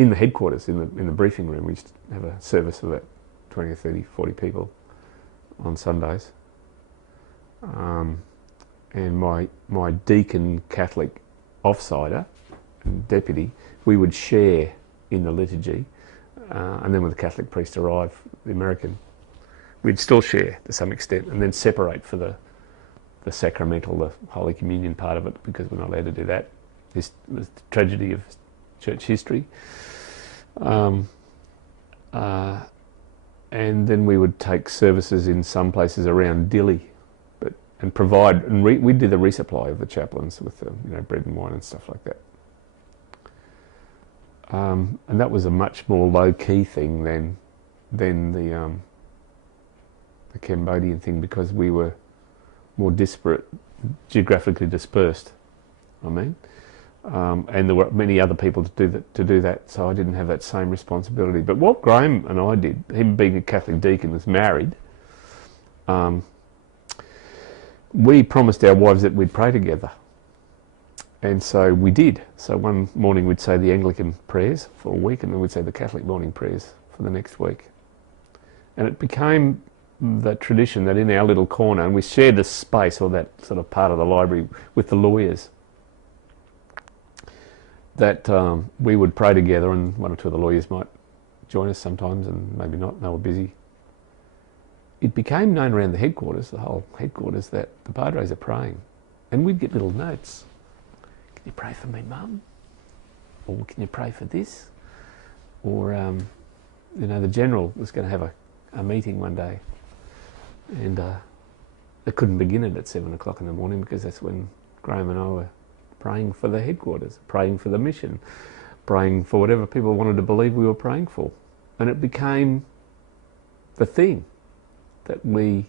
in the headquarters, in the briefing room. We used to have a service of about 20 or 30, 40 people on Sundays. And my deacon Catholic offsider and deputy, we would share in the liturgy, and then when the Catholic priest arrived, the American, we'd still share to some extent, and then separate for the sacramental, the Holy Communion part of it, because we're not allowed to do that. This was the tragedy of church history. And then we would take services in some places around Dili, and provide, and we'd do the resupply of the chaplains with bread and wine and stuff like that. And that was a much more low-key thing than the Cambodian thing, because we were more disparate, geographically dispersed. And there were many other people to do that, so I didn't have that same responsibility. But what Graham and I did, him being a Catholic deacon, was married. We promised our wives that we'd pray together. And so we did. So one morning we'd say the Anglican prayers for a week, and then we'd say the Catholic morning prayers for the next week. And it became the tradition that in our little corner, and we shared the space, or that sort of part of the library, with the lawyers, that we would pray together, and one or two of the lawyers might join us sometimes, and maybe not, they were busy. It became known around the headquarters, the whole headquarters, that the padres are praying. And we'd get little notes. Can you pray for me, Mum? Or can you pray for this? Or, the general was going to have a meeting one day, and they couldn't begin it at 7 o'clock in the morning, because that's when Graham and I were praying for the headquarters, praying for the mission, praying for whatever people wanted to believe we were praying for. And it became the thing that we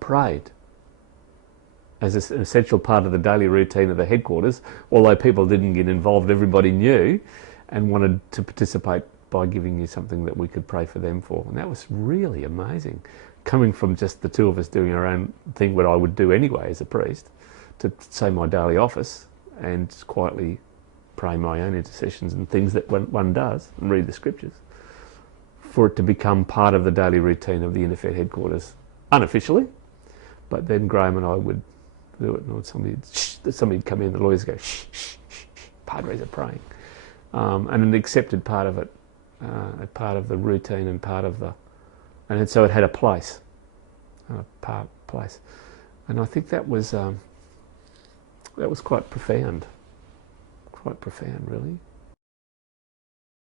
prayed as an essential part of the daily routine of the headquarters. Although people didn't get involved, everybody knew and wanted to participate by giving you something that we could pray for them for. And that was really amazing, coming from just the two of us doing our own thing, what I would do anyway as a priest, to say my daily office and quietly pray my own intercessions and things that one does, and read the scriptures, for it to become part of the daily routine of the Interfed headquarters, unofficially. But then Graham and I would do it, and somebody'd come in, the lawyers go, shh, shh, shh, shh, padres are praying. And an accepted part of it, a part of the routine, and part of the, and so it had a place, place. And I think that was quite profound, really.